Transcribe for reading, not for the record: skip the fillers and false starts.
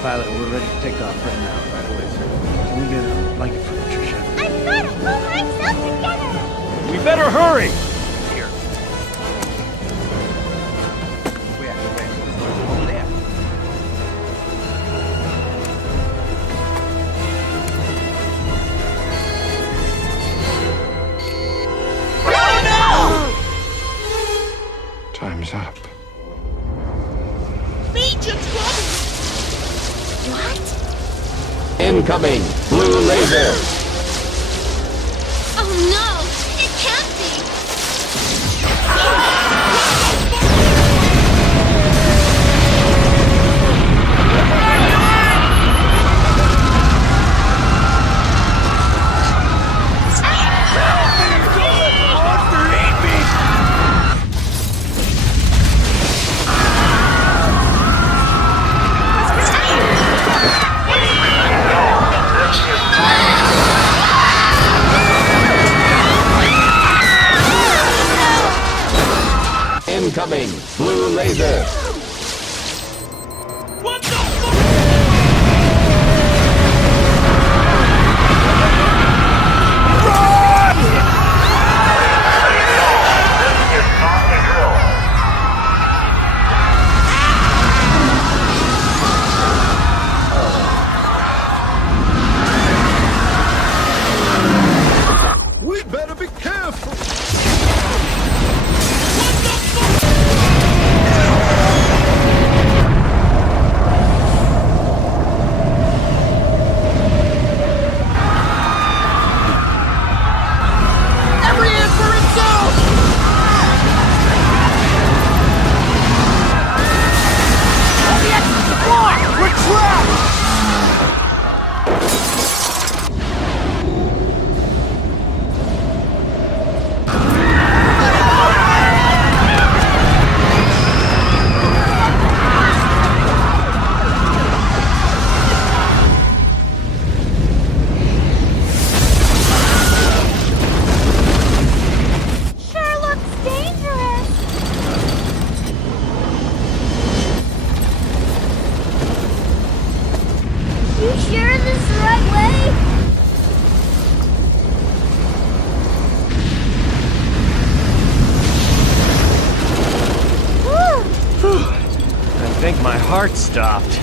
pilot. We're ready to take off right now. Right away, sir. Can we get a blanket for Patricia? I've got to pull myself together! We better hurry! Here. Where? Over there. Time's up. Major trouble! What? Incoming! Blue laser! Oh no! It can't be! Incoming! Blue laser! What the fuck? We better be careful! Sure looks dangerous! You sure this is the right way? Whew. I think my heart stopped.